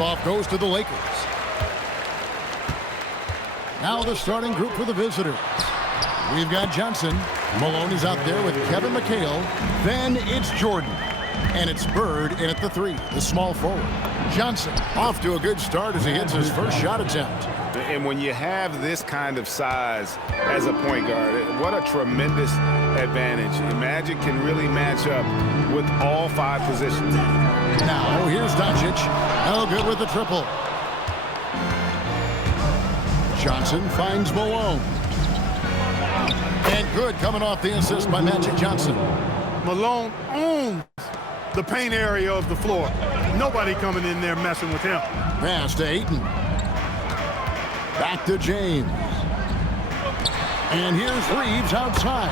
Tip-off goes to the Lakers. Now the starting group for the visitors. We've got Johnson. Malone is out there with Kevin McHale. Then it's Jordan. And it's Bird in at the 3, the small forward. Johnson off to a good start as he hits his first shot attempt. And when you have this kind of size as a point guard, what a tremendous advantage. Magic can really match up with all 5 positions. Now here's Doncic. No good with the triple. Johnson finds Malone. And good coming off the assist by Magic Johnson. Malone owns the paint area of the floor. Nobody coming in there messing with him. Pass to Ayton. Back to James. And here's Reeves outside.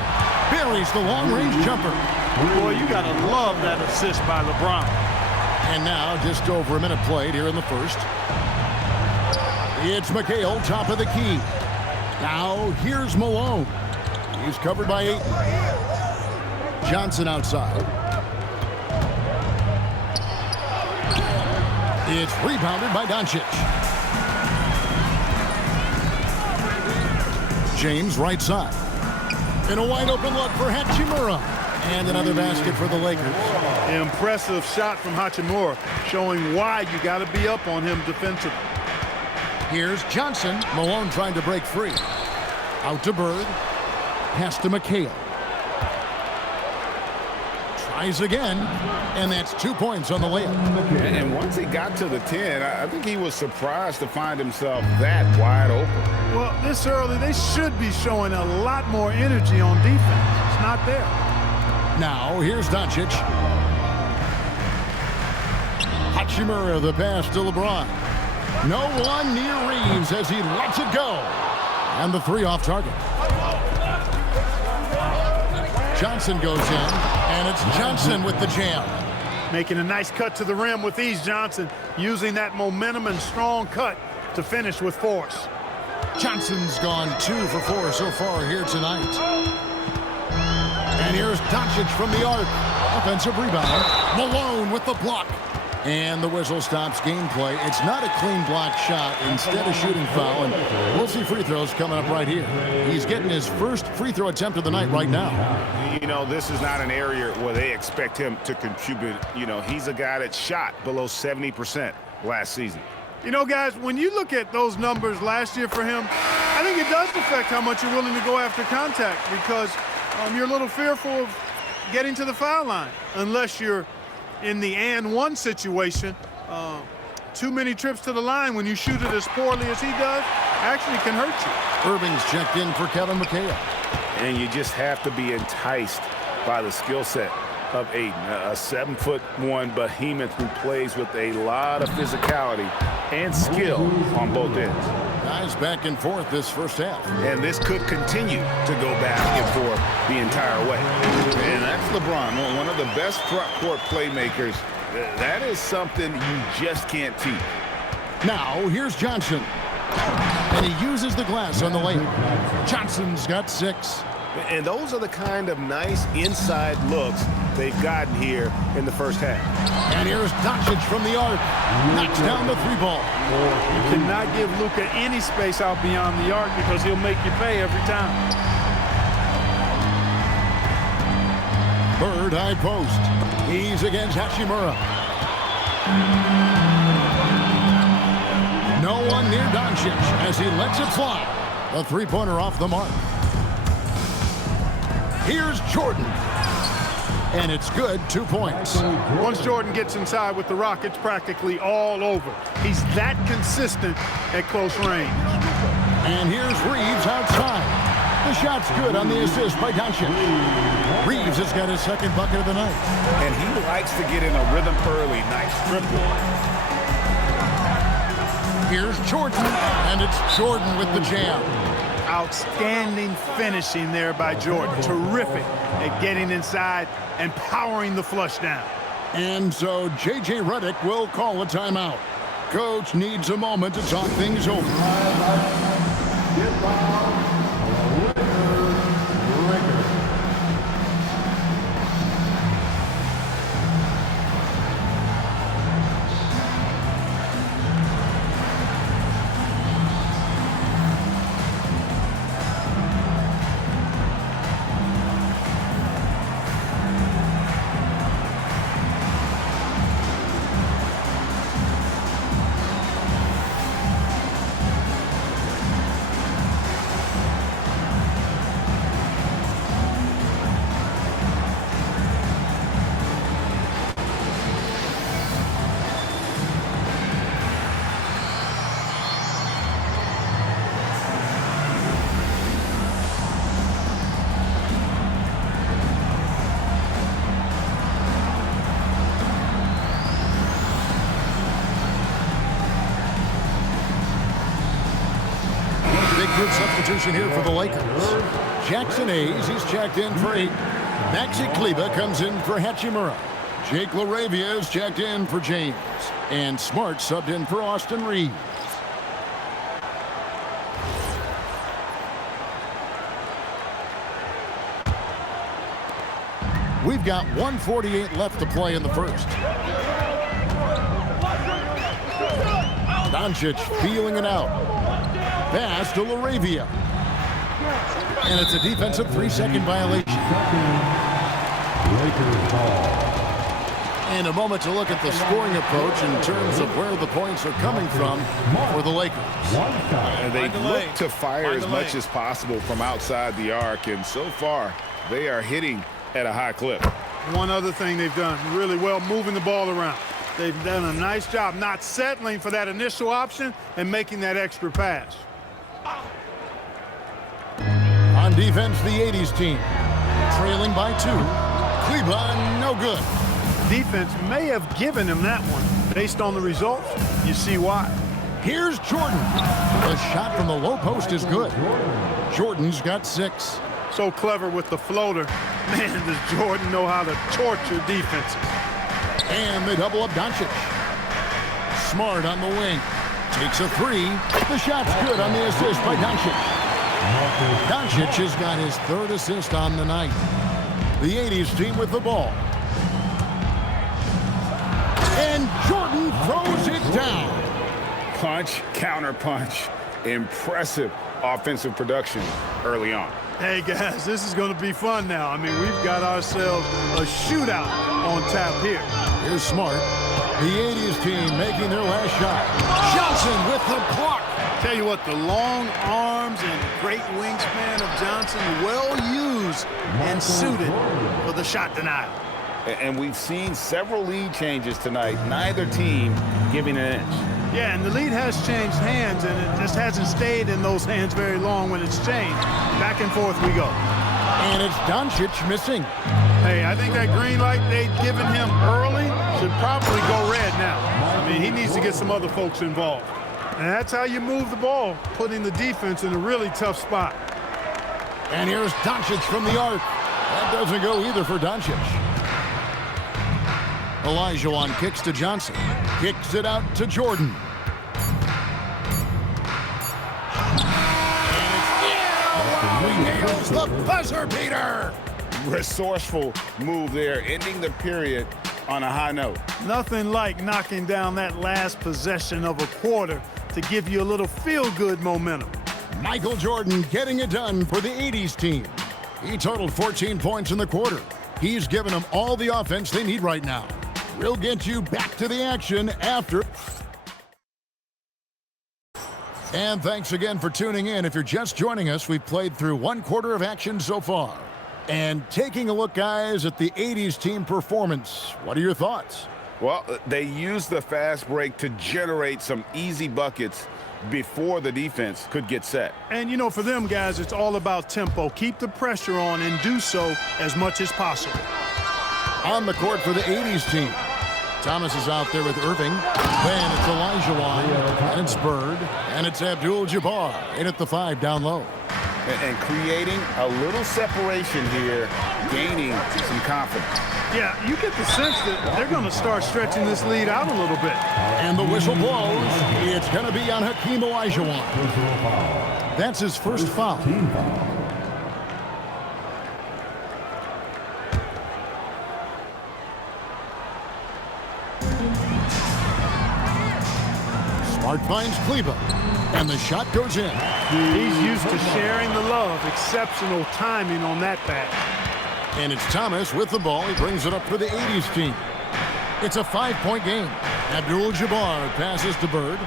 Buries the long-range jumper. Boy, you got to love that assist by LeBron. And now just over a minute played here in the first. It's McHale, top of the key. Now here's Malone. He's covered by Ayton. Johnson outside. It's rebounded by Doncic. James right side. And a wide open look for Hachimura. And another basket for the Lakers. Impressive shot from Hachimura, showing why you got to be up on him defensively. Here's Johnson. Malone trying to break free. Out to Bird. Pass to McHale. Tries again. And that's 2 points on the layup. And once he got to the 10, I think he was surprised to find himself that wide open. Well, this early, they should be showing a lot more energy on defense. It's not there. Now, here's Doncic. Hachimura, the pass to LeBron. No one near Reeves as he lets it go. And the 3 off target. Johnson goes in, and it's Johnson with the jam. Making a nice cut to the rim with ease, Johnson, using that momentum and strong cut to finish with force. Johnson's gone 2 for 4 so far here tonight. And here's Doncic from the arc. Offensive rebound. Malone with the block. And the whistle stops gameplay. It's not a clean block shot. Instead, a shooting foul. And we'll see free throws coming up right here. He's getting his first free throw attempt of the night right now. You know, this is not an area where they expect him to contribute. You know, he's a guy that shot below 70% last season. You know, guys, when you look at those numbers last year for him, I think it does affect how much you're willing to go after contact because you're a little fearful of getting to the foul line unless you're in the and one situation. Too many trips to the line when you shoot it as poorly as he does actually can hurt you. Irving's checked in for Kevin McHale. And you just have to be enticed by the skill set of Ayton, a 7'1" behemoth who plays with a lot of physicality and skill on both ends. Guys back and forth this first half. And this could continue to go back and forth the entire way. And that's LeBron, one of the best front court playmakers. That is something you just can't teach. Now, here's Johnson. And he uses the glass on the layup. Johnson's got 6. And those are the kind of nice inside looks they've gotten here in the first half. And here's Doncic from the arc. Knocks down the 3 ball. You cannot give Luka any space out beyond the arc because he'll make you pay every time. Bird high post. He's against Hachimura. No one near Doncic as he lets it fly. The 3-pointer off the mark. Here's Jordan. And it's good, 2 points. Once Jordan gets inside with the rock, it's practically all over. He's that consistent at close range. And here's Reeves outside. The shot's good on the assist by Doncic. Reeves has got his second bucket of the night. And he likes to get in a rhythm early. Nice dribble. Here's Jordan, and it's Jordan with the jam. Outstanding finishing there by Jordan. Terrific at getting inside and powering the flush down. And so J.J. Redick will call a timeout. Coach needs a moment to talk things over. Good substitution here for the Lakers. Jackson Hayes, he's checked in for 8. Maxi Kleber comes in for Hachimura. Jake LaRavia is checked in for James. And Smart subbed in for Austin Reeves. We've got 1:48 left to play in the first. Doncic feeling it out. Pass to LaRavia. And it's a defensive 3-second violation. And a moment to look at the scoring approach in terms of where the points are coming from for the Lakers. They look to fire as much as possible from outside the arc, and so far they are hitting at a high clip. One other thing they've done really well, moving the ball around. They've done a nice job not settling for that initial option and making that extra pass. On defense, the 80s team trailing by 2. Kleber, no good. Defense may have given him that one. Based on the results, you see why. Here's Jordan. The shot from the low post is good. Jordan's got 6. So clever with the floater. Man, does Jordan know how to torture defenses. And they double up Doncic. Smart on the wing. Takes a 3. The shot's good on the assist by Doncic. Doncic has got his 3rd assist on the night. The 80s team with the ball. And Jordan throws it down. Punch, counter punch. Impressive offensive production early on. Hey, guys, this is going to be fun now. I mean, we've got ourselves a shootout on tap here. Here's Smart. The 80s team making their last shot. Johnson with the block. Tell you what, the long arms and great wingspan of Johnson, well used and suited for the shot denial. And we've seen several lead changes tonight, neither team giving an inch. Yeah, and the lead has changed hands, and it just hasn't stayed in those hands very long when it's changed. Back and forth we go. And it's Doncic missing. Hey, I think that green light they've given him early should probably go red now. I mean, he needs to get some other folks involved. And that's how you move the ball, putting the defense in a really tough spot. And here's Doncic from the arc. That doesn't go either for Doncic. Olajuwon kicks to Johnson. Kicks it out to Jordan. And nails the buzzer beater. Resourceful move there, ending the period on a high note. Nothing like knocking down that last possession of a quarter to give you a little feel-good momentum. Michael Jordan getting it done for the 80s team. He totaled 14 points in the quarter. He's given them all the offense they need right now. We'll get you back to the action after. And thanks again for tuning in. If you're just joining us, we've played through 1 quarter of action so far. And taking a look, guys, at the 80s team performance, what are your thoughts? Well, they used the fast break to generate some easy buckets before the defense could get set. And, you know, for them, guys, it's all about tempo. Keep the pressure on and do so as much as possible. On the court for the 80s team, Thomas is out there with Irving. Then it's Olajuwon, and it's Bird, and it's Abdul-Jabbar in at the 5 down low. And creating a little separation here, gaining some confidence. Yeah, you get the sense that they're going to start stretching this lead out a little bit. And the whistle blows. It's going to be on Hakeem Olajuwon. That's his first foul. Smart finds Kleber, and the shot goes in. He's used to sharing the love. Exceptional timing on that pass. And it's Thomas with the ball. He brings it up for the 80s team. It's a 5-point game. Abdul-Jabbar passes to Bird.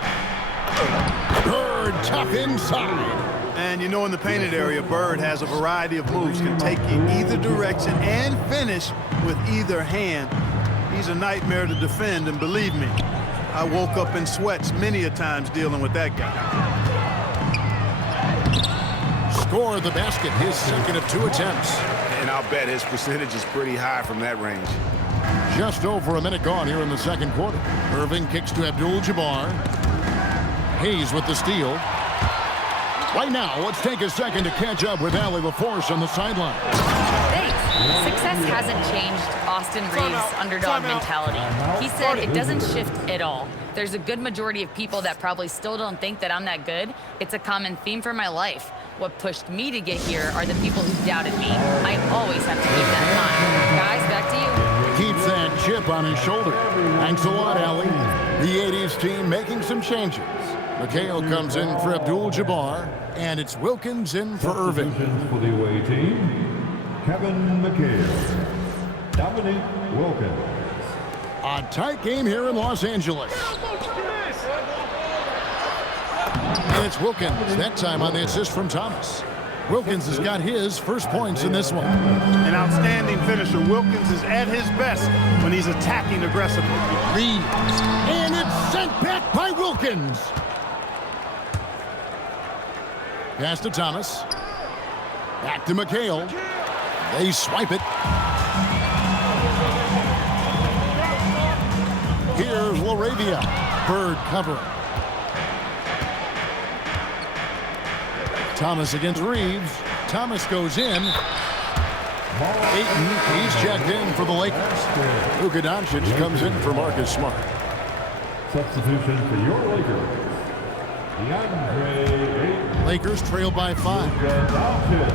Bird tough inside. And you know, in the painted area, Bird has a variety of moves, can take you either direction and finish with either hand. He's a nightmare to defend, and believe me, I woke up in sweats many a times dealing with that guy. Score the basket, his second of 2 attempts. And I'll bet his percentage is pretty high from that range. Just over a minute gone here in the second quarter. Irving kicks to Abdul-Jabbar. Hayes with the steal. Right now, let's take a second to catch up with Allie LaForce on the sideline. Thanks. Success hasn't changed Austin Reeves' underdog mentality. He said it doesn't shift at all. There's a good majority of people that probably still don't think that I'm that good. It's a common theme for my life. What pushed me to get here are the people who doubted me. I always have to keep that in mind. Guys, back to you. Keeps that chip on his shoulder. Thanks a lot, Allie. The 80s team making some changes. McHale comes in for Abdul-Jabbar, and it's Wilkins in for Irving. For the away team, Kevin McHale, Dominic Wilkins. A tight game here in Los Angeles. And it's Wilkins, that time on the assist from Thomas. Wilkins has got his first points in this one. An outstanding finisher. Wilkins is at his best when he's attacking aggressively. Reeves, and it's sent back by Wilkins. Pass to Thomas. Back to McHale. They swipe it. Here's Laravia. Bird cover. Thomas against Reeves. Thomas goes in. Ayton, he's checked in for the Lakers. Luka Doncic comes in for Marcus Smart. Substitution for your Lakers, DeAndre Ayton. Lakers trail by 5. Doncic.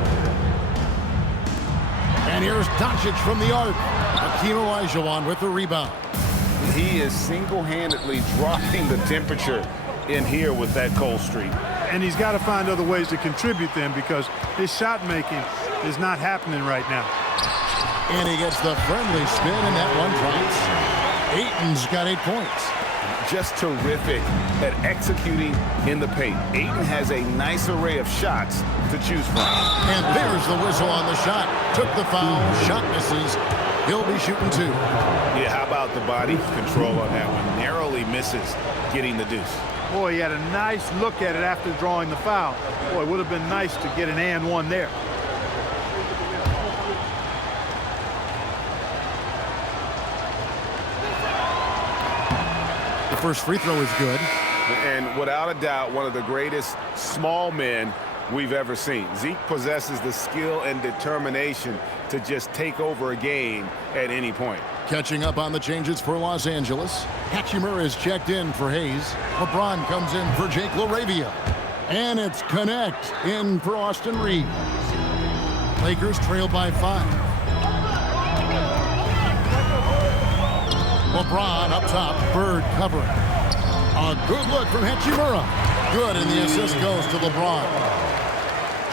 And here's Doncic from the arc. Hakeem Olajuwon with the rebound. He is single-handedly dropping the temperature in here with that cold streak. And he's got to find other ways to contribute them because his shot making is not happening right now. And he gets the friendly spin, and that one drops. Ayton's got 8 points. Just terrific at executing in the paint. Ayton has a nice array of shots to choose from. And there's the whistle on the shot. Took the foul, shot misses. He'll be shooting 2. Yeah, how about the body control on that one? Narrowly misses getting the deuce. Boy, he had a nice look at it after drawing the foul. Boy, it would have been nice to get an and one there. The first free throw is good. And without a doubt, one of the greatest small men we've ever seen. Zeke possesses the skill and determination to just take over a game at any point. Catching up on the changes for Los Angeles. Hachimura is checked in for Hayes. LeBron comes in for Jake Laravia. And it's Connect in for Austin Reeves. Lakers trail by 5. LeBron up top. Bird covering. A good look from Hachimura. Good, and the assist goes to LeBron.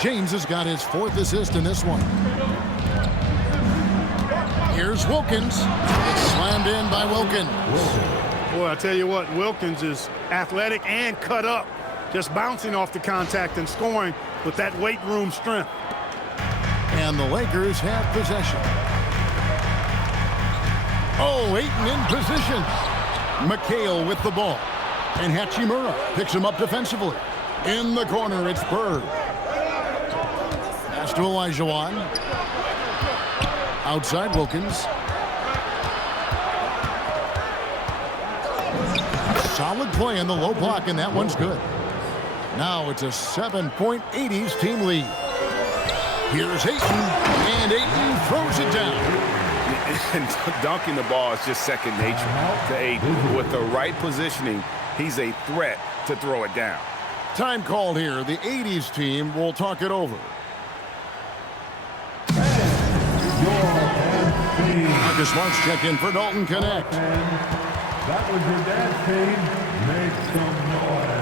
James has got his 4th assist in this one. Here's Wilkins. It's slammed in by Wilkins. Boy, I tell you what, Wilkins is athletic and cut up. Just bouncing off the contact and scoring with that weight room strength. And the Lakers have possession. Oh, Ayton in position. McHale with the ball. And Hachimura picks him up defensively. In the corner, it's Bird. Pass to Olajuwon. Outside Wilkins. Solid play in the low block, and that one's good. Now it's a 7-point 80s team lead. Here's Ayton, and Ayton throws it down. And dunking the ball is just second nature to Ayton. With the right positioning, he's a threat to throw it down. Time called here. The 80s team will talk it over. Marcus Smart's check in for Dalton Connect. That was your dad's team. Make some noise.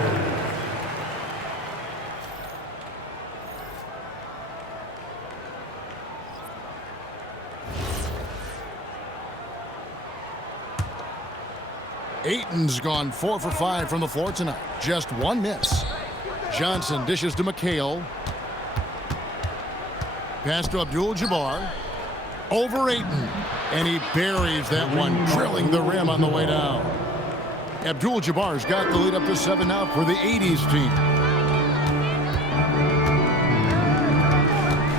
Ayton's gone 4 for 5 from the floor tonight. Just 1 miss. Johnson dishes to McHale. Pass to Abdul-Jabbar. Over Ayton. And he buries that one, drilling the rim on the way down. Abdul-Jabbar's got the lead up to 7 now for the 80s team.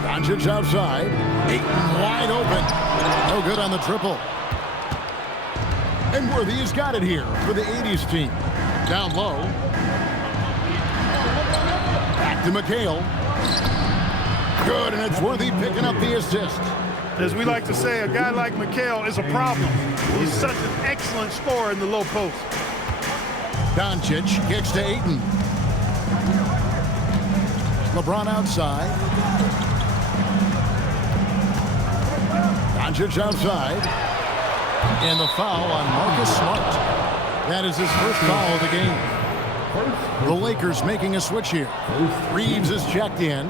Doncic outside. Ayton wide open. No good on the triple. And Worthy has got it here for the 80s team. Down low. Back to McHale. Good, and it's Worthy picking up the assist. As we like to say, a guy like McHale is a problem. He's such an excellent scorer in the low post. Doncic kicks to Ayton. LeBron outside. Doncic outside. And the foul on Marcus Smart. That is his first foul of the game. The Lakers making a switch here. Reeves is checked in.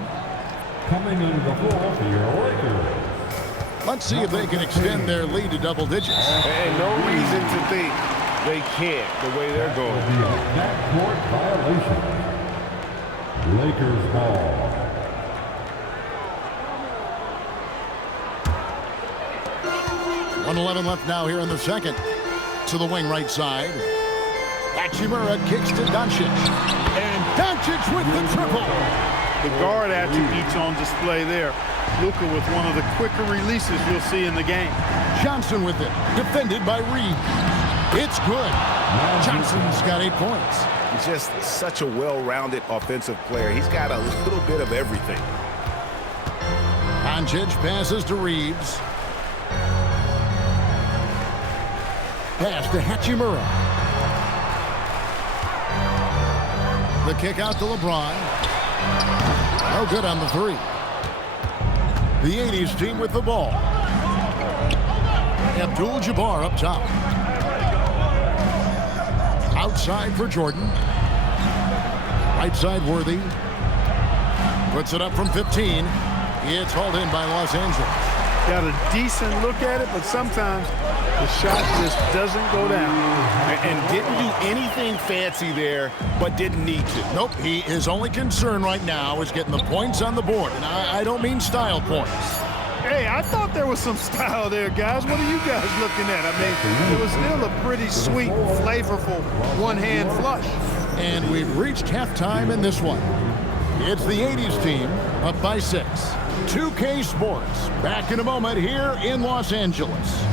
Coming into the floor for your Lakers. Let's see if they can extend their lead to double digits. And no reason to think they can't the way they're going. The backcourt violation. Lakers ball. 1:11 left now here in the second. To the wing right side. Hachimura kicks to Doncic. And Doncic with the triple. The guard attributes on display there. Luka with one of the quicker releases you'll see in the game. Johnson with it. Defended by Reed. It's good. Johnson's got 8 points. He's just such a well-rounded offensive player. He's got a little bit of everything. Doncic passes to Reeves. Pass to Hachimura. The kick out to LeBron. No good on the three. The 80s team with the ball. Abdul-Jabbar up top. Outside for Jordan. Right side Worthy. Puts it up from 15. It's hauled in by Los Angeles. Got a decent look at it, but sometimes the shot just doesn't go down. And didn't do anything fancy there, but didn't need to. Nope, his only concern right now is getting the points on the board. And I don't mean style points. Hey, I thought there was some style there, guys. What are you guys looking at? I mean, it was still a pretty sweet, flavorful one-hand flush. And we've reached halftime in this one. It's the 80s team up by 6. 2K Sports back in a moment here in Los Angeles.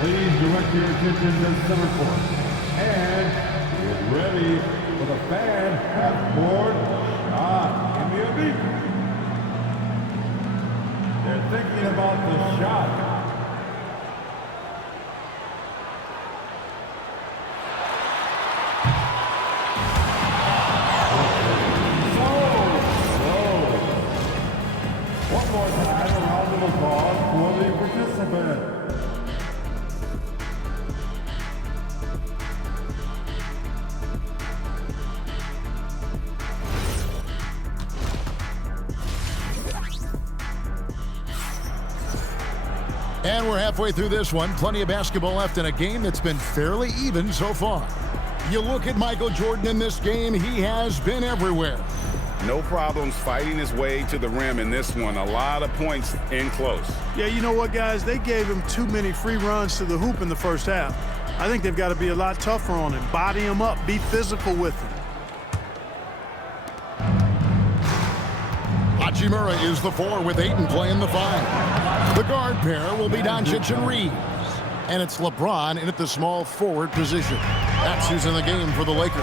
Please direct your attention to center court. And get ready for the fan half-court shot. Give me a beat. They're thinking about the shot. One more time, a round of applause for the participant. And we're halfway through this one. Plenty of basketball left in a game that's been fairly even so far. You look at Michael Jordan in this game, he has been everywhere. No problems fighting his way to the rim in this one. A lot of points in close. Yeah, you know what, guys? They gave him too many free runs to the hoop in the first half. I think they've got to be a lot tougher on him. Body him up. Be physical with him. Hachimura is the 4 with Ayton playing the 5. The guard pair will be Doncic and Reeves. And it's LeBron in at the small forward position. That's who's in the game for the Lakers.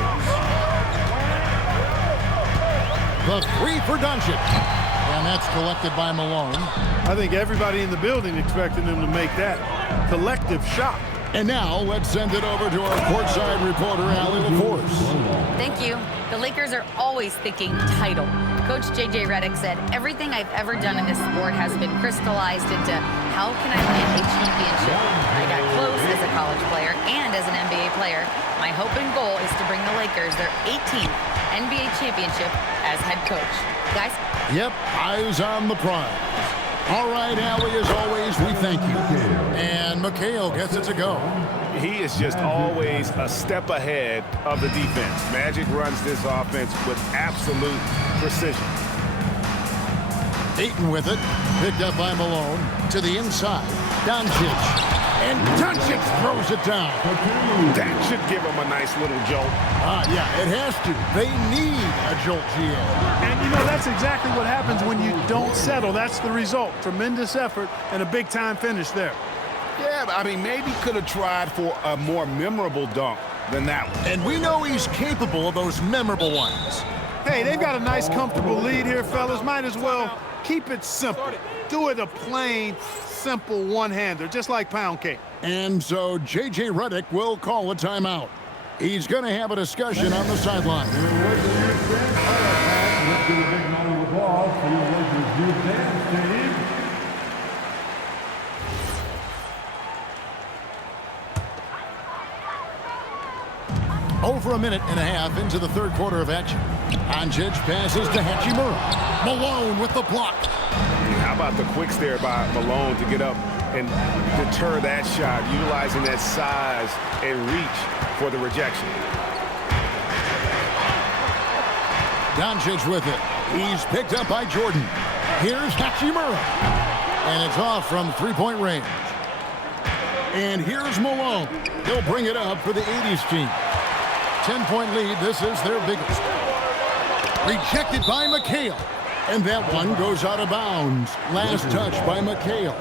The 3 for Doncic. And that's collected by Malone. I think everybody in the building expected him to make that collective shot. And now let's send it over to our courtside reporter, Allie LaForce. Thank you. The Lakers are always thinking title. Coach J.J. Redick said, everything I've ever done in this sport has been crystallized into how can I win a championship? I got close as a college player and as an NBA player. My hope and goal is to bring the Lakers their 18th NBA championship as head coach. Guys? Yep, eyes on the prize. All right, Allie, as always, we thank you. And McHale gets it to go. He is just always a step ahead of the defense. Magic runs this offense with absolute precision. Ayton with it, picked up by Malone, to the inside. Doncic, and Doncic throws it down. That should give him a nice little jolt. Yeah, it has to. They need a jolt, GM. And, you know, that's exactly what happens when you don't settle. That's the result. Tremendous effort and a big-time finish there. Yeah, but I mean, maybe could have tried for a more memorable dunk than that one. And we know he's capable of those memorable ones. Hey, they've got a nice, comfortable lead here, fellas. Might as well keep it simple. Do it a plain, simple one-hander, just like pound cake. And so J.J. Redick will call a timeout. He's going to have a discussion on the sideline. Let's get a big man on the ball for your Lakers youth dance team. Over a minute and a half into the third quarter of action. Doncic passes to Hachimura. Malone with the block. How about the quick stare by Malone to get up and deter that shot, utilizing that size and reach for the rejection. Doncic with it. He's picked up by Jordan. Here's Hachimura. And it's off from three-point range. And here's Malone. He'll bring it up for the 80s team. 10-point lead. This is their biggest. Rejected by McHale. And that one goes out of bounds. Last touch by McHale.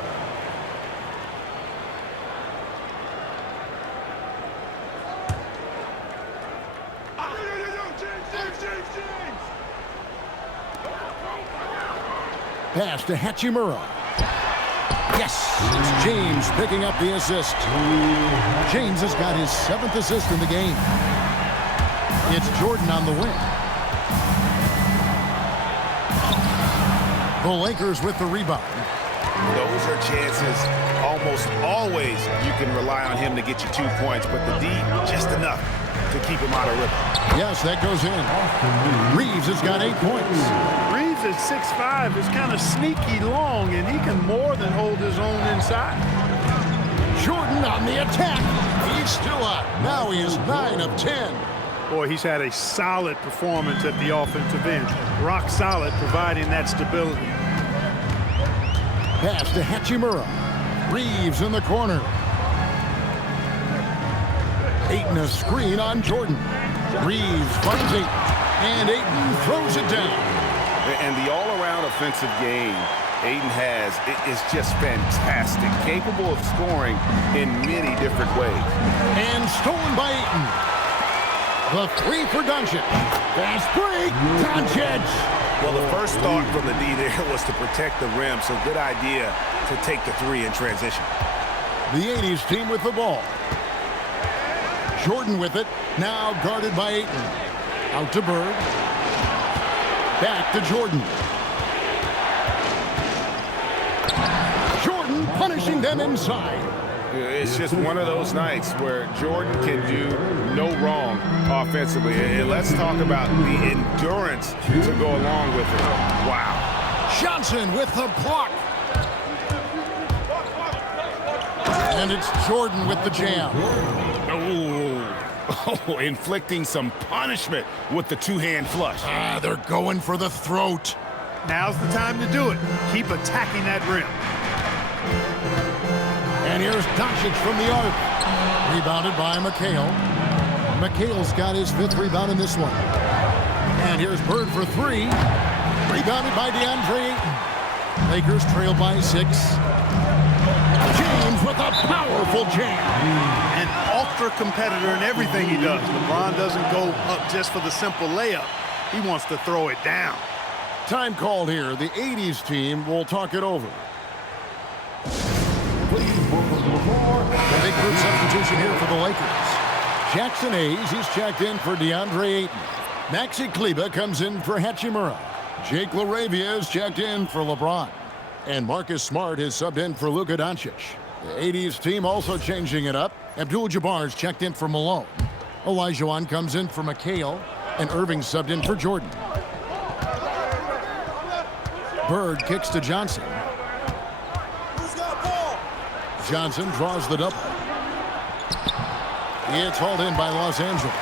Pass to Hachimura. Yes, it's James picking up the assist. James has got his 7th assist in the game. It's Jordan on the wing. The Lakers with the rebound. Those are chances almost always you can rely on him to get you 2 points, but the D, just enough to keep him out of rhythm. Yes, that goes in. Reeves has got 8 points. Reeves at 6'5" is kind of sneaky long, and he can more than hold his own inside. Jordan on the attack. He's still up. Now he is 9 of 10. Boy, he's had a solid performance at the offensive end. Rock solid, providing that stability. Pass to Hachimura. Reeves in the corner. Ayton a screen on Jordan. Reeves finds Ayton. And Ayton throws it down. And the all-around offensive game Ayton has is just fantastic. Capable of scoring in many different ways. And stolen by Ayton. The three for Doncic. Fast break. Doncic. Well, the first thought from the D there was to protect the rim, so good idea to take the three in transition. The 80s team with the ball. Jordan with it. Now guarded by Ayton. Out to Bird. Back to Jordan. Jordan punishing them inside. It's just one of those nights where Jordan can do no wrong offensively. And let's talk about the endurance to go along with it. Wow. Johnson with the block. And it's Jordan with the jam. Oh, inflicting some punishment with the two-hand flush. They're going for the throat. Now's the time to do it. Keep attacking that rim. And here's Doncic from the arc. Rebounded by McHale. McHale's got his 5th rebound in this one. And here's Bird for 3. Rebounded by DeAndre Ayton. Lakers trail by 6. James with a powerful jam. An ultra competitor in everything he does. LeBron doesn't go up just for the simple layup. He wants to throw it down. Time called here. The 80s team will talk it over. Big group substitution here for the Lakers. Jackson Hayes, he's checked in for DeAndre Ayton. Maxi Kleber comes in for Hachimura. Jake LaRavia is checked in for LeBron. And Marcus Smart is subbed in for Luka Doncic. The 80s team also changing it up. Abdul-Jabbar's checked in for Malone. Olajuwon comes in for McHale. And Irving subbed in for Jordan. Bird kicks to Johnson. Johnson draws the double. It's hauled in by Los Angeles.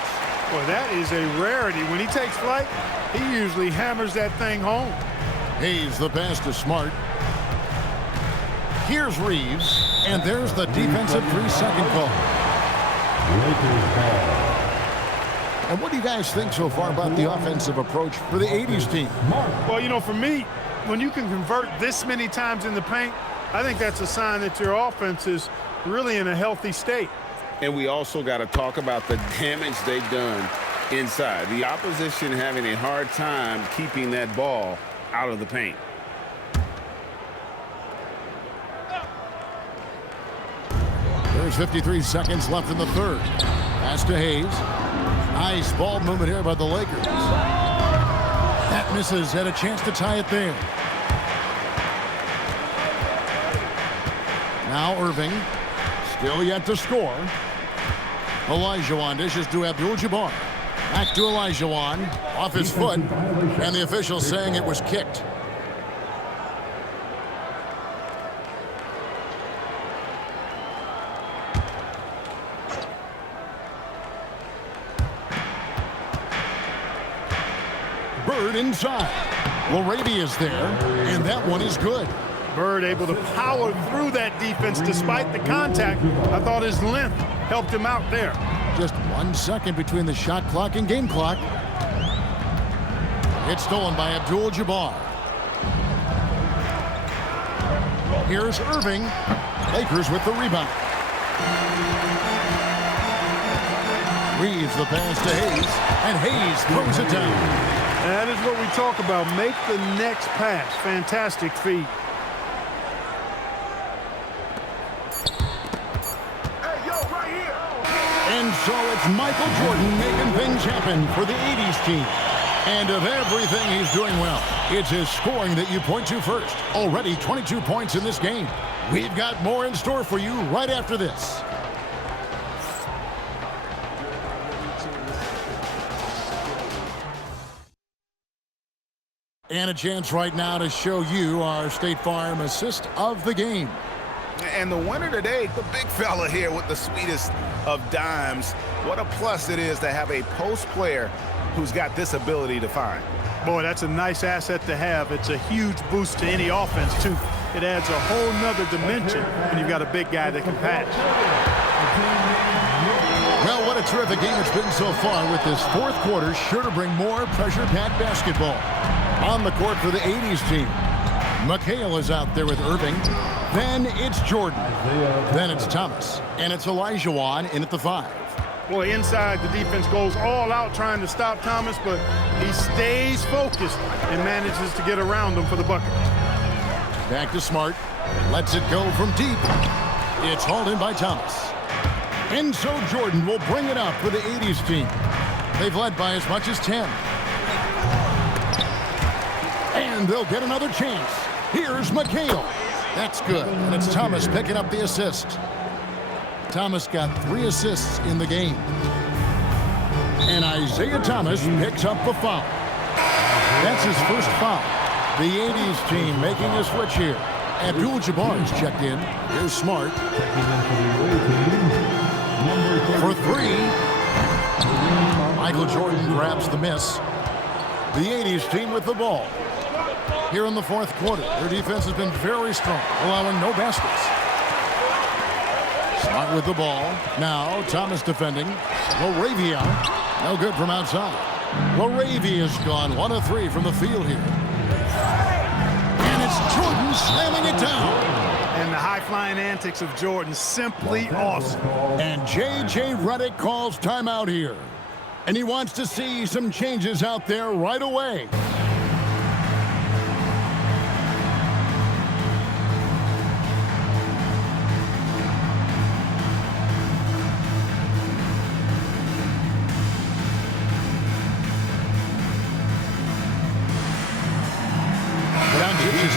Boy, that is a rarity. When he takes flight, he usually hammers that thing home. Hayes the pass to Smart. Here's Reeves, and there's the defensive 3-second call. And what do you guys think so far about the offensive approach for the 80s team? Well, you know, for me, when you can convert this many times in the paint, I think that's a sign that your offense is really in a healthy state. And we also got to talk about the damage they've done inside. The opposition having a hard time keeping that ball out of the paint. There's 53 seconds left in the third. Pass to Hayes. Nice ball movement here by the Lakers. That misses. Had a chance to tie it there. Now Irving. Still yet to score. Olajuwon dishes to Abdul-Jabbar. Back to Olajuwon. Off his foot. And the official saying it was kicked. Bird inside. LaRavia is there, and that one is good. Bird able to power through that defense despite the contact. I thought his length helped him out there. Just 1 second between the shot clock and game clock. It's stolen by Abdul-Jabbar. Here's Irving. Lakers with the rebound. Reeves the pass to Hayes, and Hayes throws it down. That is what we talk about. Make the next pass. Fantastic feed. And so it's Michael Jordan making things happen for the 80s team. And of everything he's doing well, it's his scoring that you point to first. Already 22 points in this game. We've got more in store for you right after this. And a chance right now to show you our State Farm assist of the game. And the winner today, the big fella here with the sweetest of dimes. What a plus it is to have a post player who's got this ability to find. Boy, that's a nice asset to have. It's a huge boost to any offense, too. It adds a whole nother dimension when you've got a big guy that can pass. Well, what a terrific game it's been so far, with this fourth quarter sure to bring more pressure-packed basketball. On the court for the 80s team, McHale is out there with Irving. Then it's Jordan. Then it's Thomas. And it's Olajuwon in at the 5. Boy, inside the defense goes all out trying to stop Thomas, but he stays focused and manages to get around him for the bucket. Back to Smart. Lets it go from deep. It's hauled in by Thomas. And so Jordan will bring it up for the 80s team. They've led by as much as 10. And they'll get another chance. Here's McHale. That's good. And it's Thomas picking up the assist. Thomas got 3 assists in the game. And Isaiah Thomas picks up the foul. That's his first foul. The 80s team making a switch here. Abdul-Jabbar is checked in. Here's Smart. For 3. Michael Jordan grabs the miss. The 80s team with the ball. Here in the fourth quarter, their defense has been very strong, allowing no baskets. Smart with the ball. Now Thomas defending. LaRavia, no good from outside. LaRavia's gone 1 of 3 from the field here. And it's Jordan slamming it down. And the high-flying antics of Jordan, simply awesome. And J.J. Redick calls timeout here. And he wants to see some changes out there right away.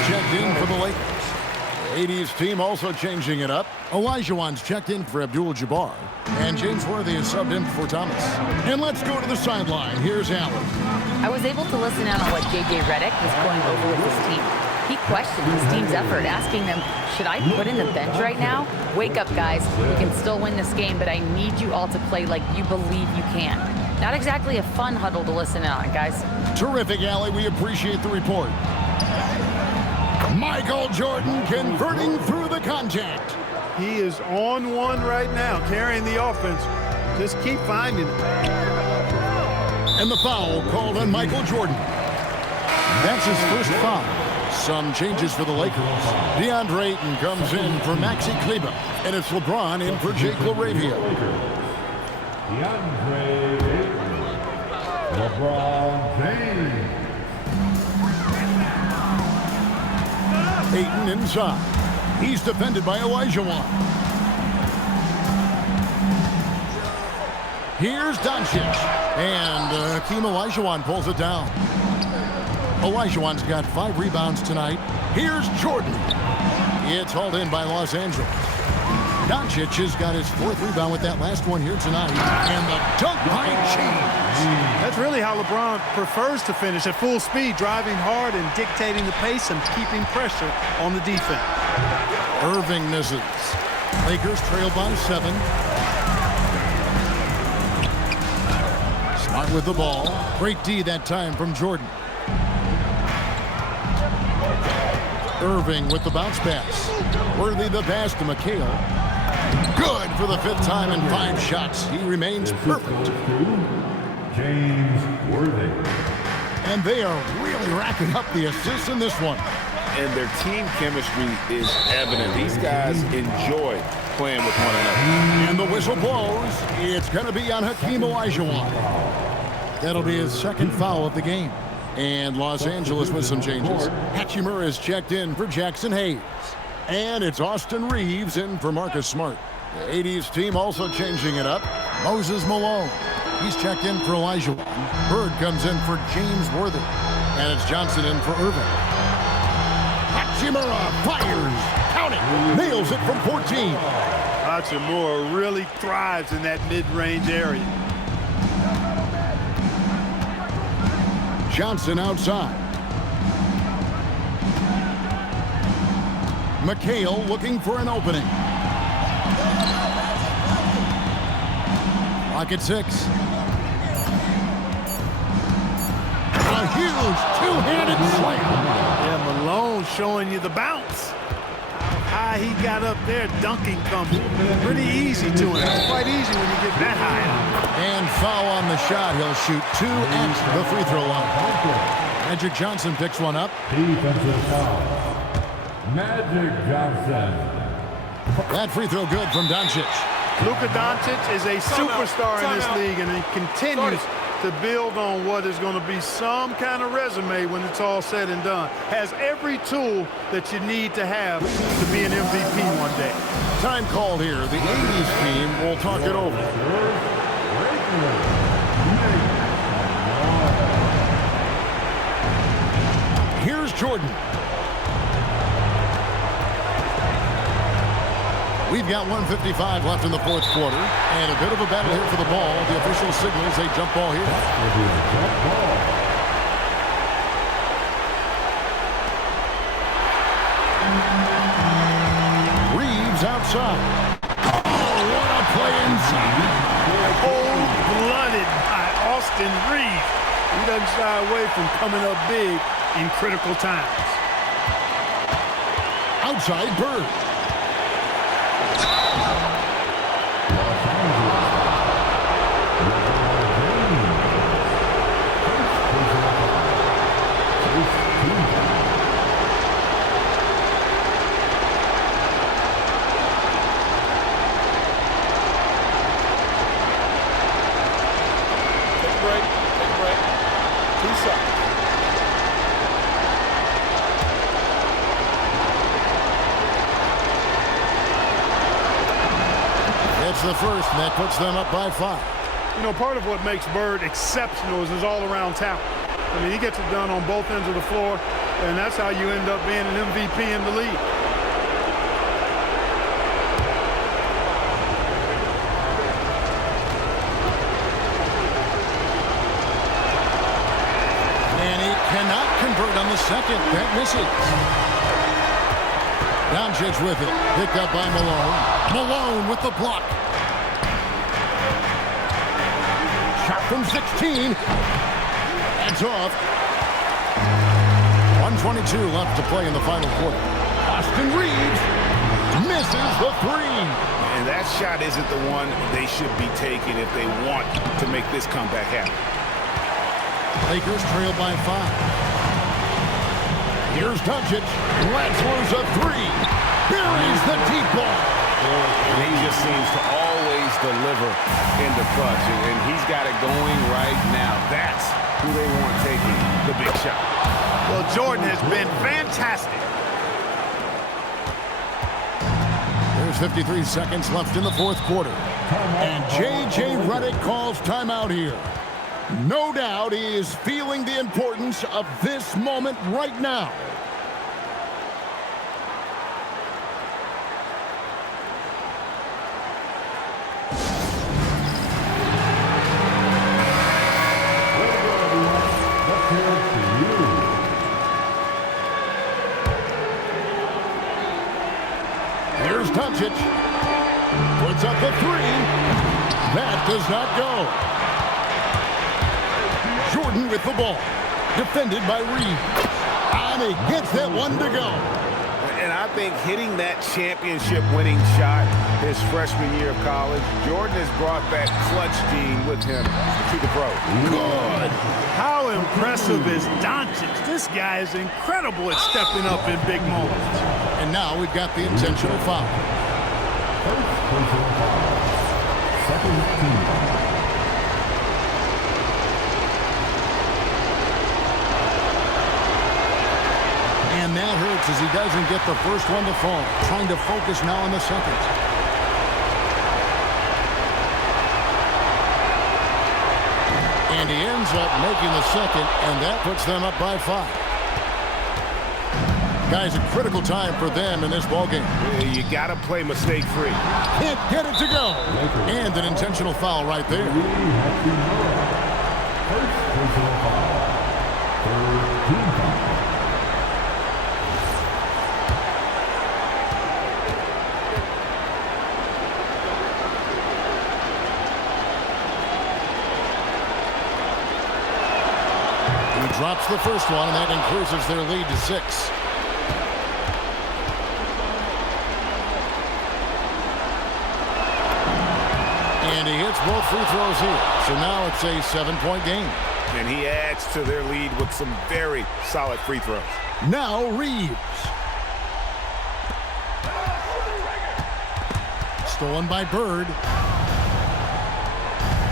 Checked in for the Lakers. The 80s team also changing it up. Olajuwon's checked in for Abdul-Jabbar. And James Worthy is subbed in for Thomas. And let's go to the sideline. Here's Allen. I was able to listen in on what J.J. Redick was going over with his team. He questioned his team's effort, asking them, should I put in the bench right now? Wake up, guys. We can still win this game, but I need you all to play like you believe you can. Not exactly a fun huddle to listen in on, guys. Terrific, Allie. We appreciate the report. Michael Jordan converting through the contact. He is on one right now, carrying the offense. Just keep finding it. And the foul called on Michael Jordan. That's his first foul. Some changes for the Lakers. DeAndre Ayton comes in for Maxi Kleber. And it's LeBron in for Jake LaRavia. DeAndre Ayton. LeBron James. Ayton inside. He's defended by Olajuwon. Here's Doncic. And Hakeem Olajuwon pulls it down. Olajuwon's got 5 rebounds tonight. Here's Jordan. It's hauled in by Los Angeles. Doncic has got his 4th rebound with that last one here tonight. And the dunk by James. That's really how LeBron prefers to finish, at full speed, driving hard and dictating the pace and keeping pressure on the defense. Irving misses. Lakers trail by 7. Smart with the ball. Great D that time from Jordan. Irving with the bounce pass. Worthy the pass to McHale. Good for the 5th time in 5 shots. He remains perfect. James Worthy. And they are really racking up the assists in this one. And their team chemistry is evident. These guys enjoy playing with one another. And the whistle blows. It's going to be on Hakeem Olajuwon. That'll be his 2nd foul of the game. And Los Angeles with some changes. Hachimura is checked in for Jackson Hayes. And it's Austin Reeves in for Marcus Smart. The 80s team also changing it up. Moses Malone. He's checked in for Olajuwon. Bird comes in for James Worthy. And it's Johnson in for Irving. Hachimura fires. Count it. Nails it from 14. Hachimura really thrives in that mid-range area. Johnson outside. McHale looking for an opening. Clock at 6. A huge two-handed slam. Yeah, Malone showing you the bounce. How high he got up there, dunking comes pretty easy to him. It's quite easy when you get that high up. And foul on the shot. He'll shoot 2 at the free throw line. Magic Johnson picks one up. Defensive foul. Magic Johnson. That free throw good from Doncic. Luka Doncic is a superstar in this league, and he continues to build on what is going to be some kind of resume when it's all said and done. Has every tool that you need to have to be an MVP one day. Time called here. The 80s team will talk it over. Here's Jordan. We've got 1:55 left in the 4th quarter, and a bit of a battle here for the ball. The official signals a jump ball here. Reeves outside. Oh, what a play inside. Cold-blooded by Austin Reeves. He doesn't shy away from coming up big in critical times. Outside Bird. The first, and that puts them up by 5. You know, part of what makes Bird exceptional is his all-around talent. I mean, he gets it done on both ends of the floor, and that's how you end up being an MVP in the league. And he cannot convert on the second. That misses. Doncic with it. Picked up by Malone. Malone with the block. Shot from 16. That's off. 1:22 left to play in the final quarter. Austin Reeves misses the 3. And that shot isn't the one they should be taking if they want to make this comeback happen. Lakers trail by 5. Here's Doncic. Lets loose a three. Buries the deep ball. And he just seems to always deliver in the clutch. And he's got it going right now. That's who they want taking the big shot. Well, Jordan has been fantastic. There's 53 seconds left in the fourth quarter. And J.J. Redick calls timeout here. No doubt he is feeling the importance of this moment right now. Here's Doncic. Puts up the three. That does not go. Jordan with the ball. Defended by Reeves. And he gets that one to go. And I think hitting that championship-winning shot his freshman year of college, Jordan has brought that clutch gene with him to the pro. Good. How impressive is Doncic? This guy is incredible at stepping up in big moments. And now we've got the intentional foul. First personal foul. Second team foul. And that hurts as he doesn't get the first one to fall. Trying to focus now on the second. And he ends up making the second, and that puts them up by 5. Guys, a critical time for them in this ballgame. You got to play mistake-free. Can't get it to go. And an intentional foul right there. First personal foul. Third team foul. Drops the first one, and that increases their lead to 6. And he hits both free throws here. So now it's a 7-point game. And he adds to their lead with some very solid free throws. Now Reeves. Stolen by Bird.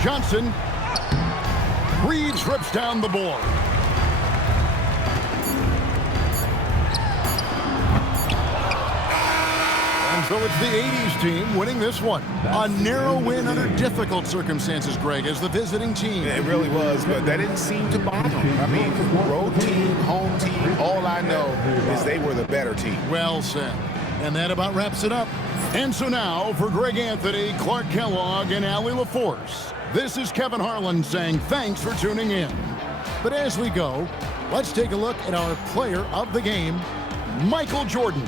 Johnson. Reeves rips down the board. So it's the 80s team winning this one. A narrow win under difficult circumstances, Greg, as the visiting team. It really was, but that didn't seem to bother them. I mean, road team, home team, all I know is they were the better team. Well said. And that about wraps it up. And so now, for Greg Anthony, Clark Kellogg, and Allie LaForce, this is Kevin Harlan saying thanks for tuning in. But as we go, let's take a look at our player of the game, Michael Jordan.